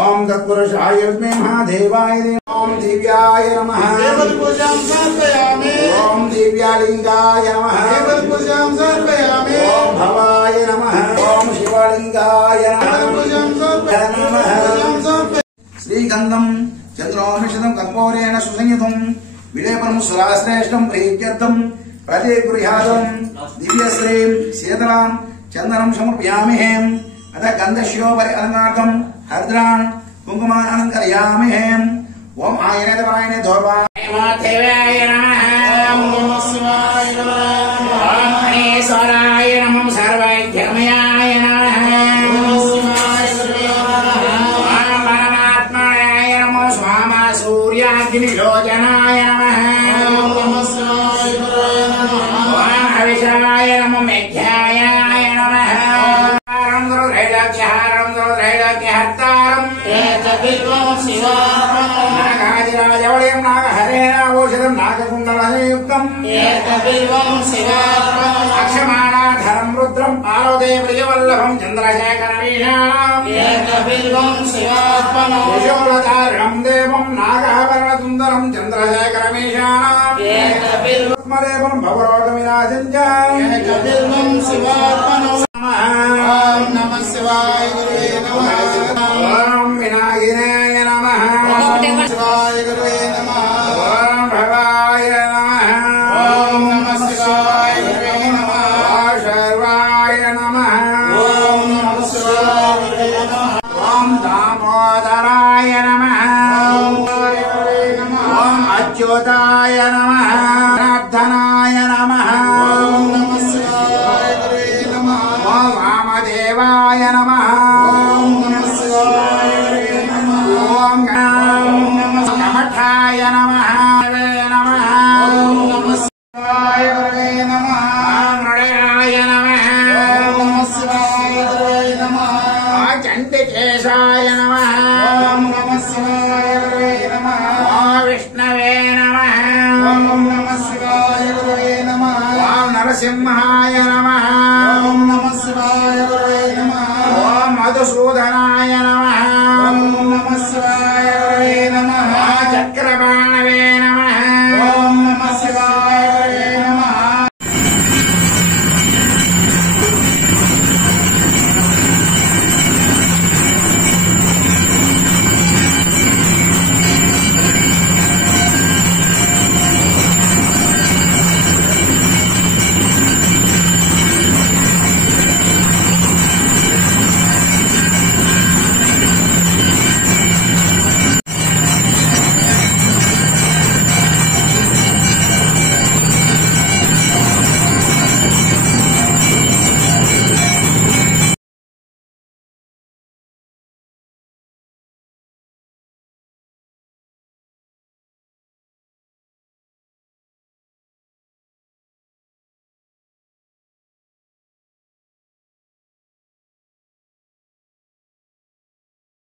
ओम तत्पुरुषाय विद्महे महादेवाय ओम दिव्याय नमः देवपूजां समर्पयामि ओम दिव्यालिंगाय नमः देवपूजां समर्पयामि ओम भवाय नमः ओम शिवलिंगाय नमः श्रीगंधं चंद्रोमिषदं कर्पूरेण सुसंयुतं विलेपनं सुराश्रेष्ठं प्रीत्यर्थं प्रतिगृह्यातं दिव्यश्रीं शीतलां चंदनं समर्पयामि अथ गंधस्योपरि अलंकारकं हर्द्रान् कुंकुमान् अलंकरयामि ओम आयने देवायने धोर्वाय देवाय नमः ओम नमः शिवाय नमः ओम महेश्वराय नमः सर्वैक्यमयाय नमः ओम शिवाय नमः ओम परमात्माय नमः स्वामा सूर्याग्निलोचनाय नमः ओम नमः शिवाय नमः ओम हविषाय नमः मेघ्याय नमः नागादिराजवलयं नागहरेणावोषधं नागकुण्डलयुक्तं अक्षमाणाधरं रुद्रं पार्वते प्रियवल्लभं चन्द्रशेखरमीशानां कुशोलधारणं देवं नागभरणसुन्दरं चन्द्रशेखरमीशानां भवरोगविनाशं च नमः शिवाय गुरुवे नमः ओम विनायकाय नमः ओम शिवाय गुरुवे नमः ओम भवाय नमः ओम नमः शिवाय गुरुवे नमः ओम शर्वाय नमः ओम नमः शिवाय गुरुवे नमः ओम दामोदराय नमः ओम गुरुवे नमः ओम अच्युताय नमः